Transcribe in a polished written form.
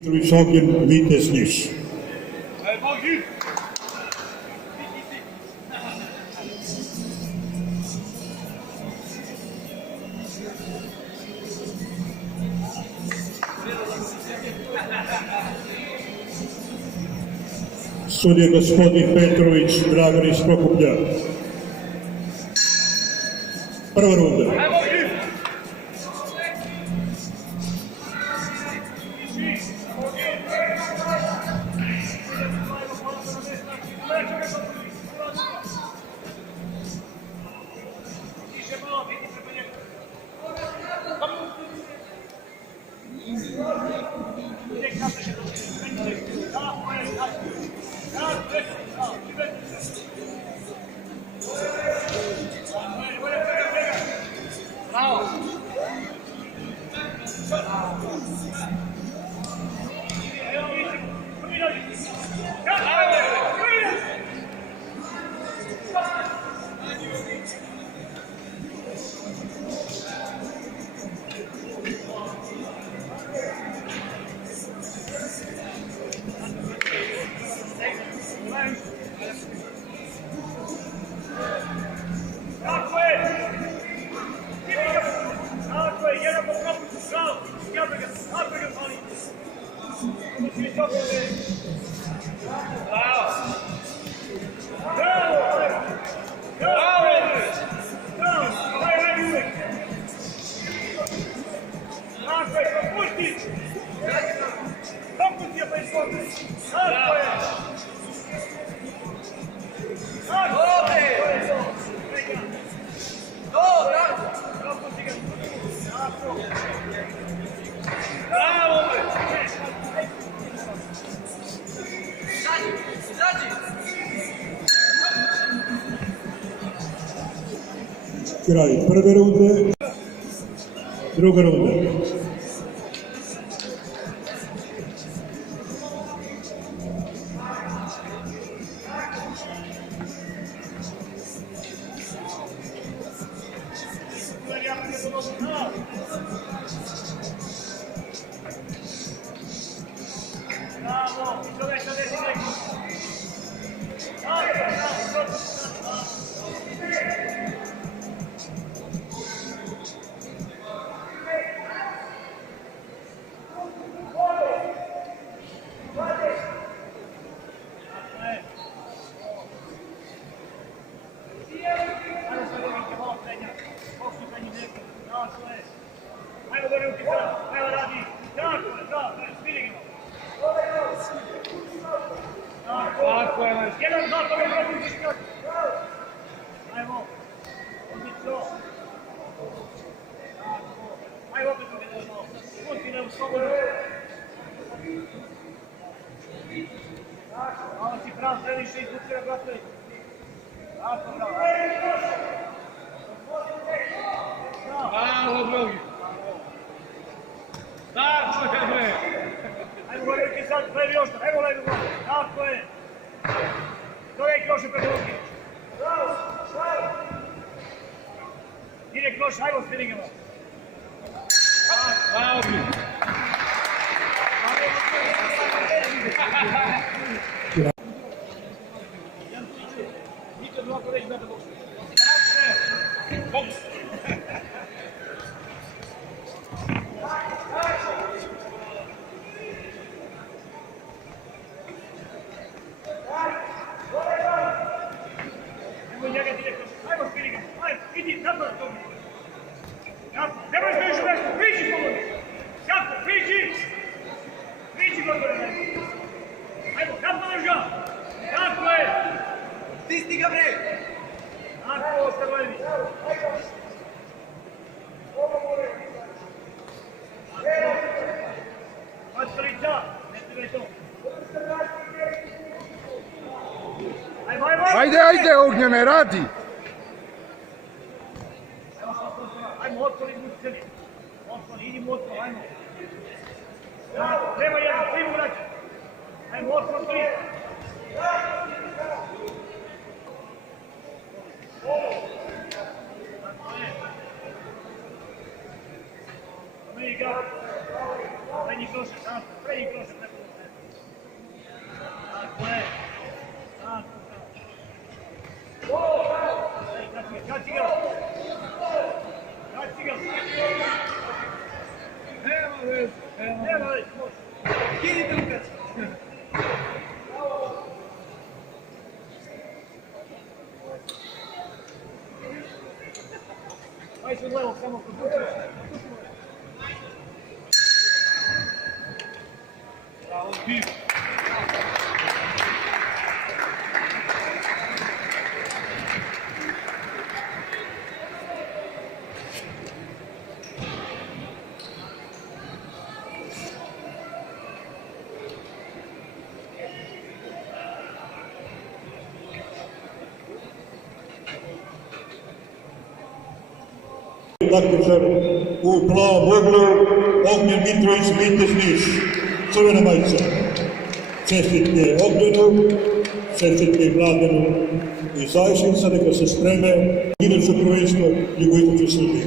Ognjen Vitez Niš. Sudija gospodin Petrović Dragan iz Prokuplja. Prva runda. Kraj prve runde, druga runda. Ajde, Ognjene, radi! Ajmo, otvori muceli. Otvori, idi motor, ajmo. Treba jedan, svi mu vraća. Ajmo, otvori. Prednji krošak, prednji krošak. Ajde od levog, samo produčiti. Bravo, Biv. Takmičar u plavom oglu, Ognjen Mitrović, Vitez Niš, crvena majica. Čestitke Ognjenu, čestitke Mladenu i Zajšinca, neka se spreme iduće prvenstvo jugoistočne Srbije.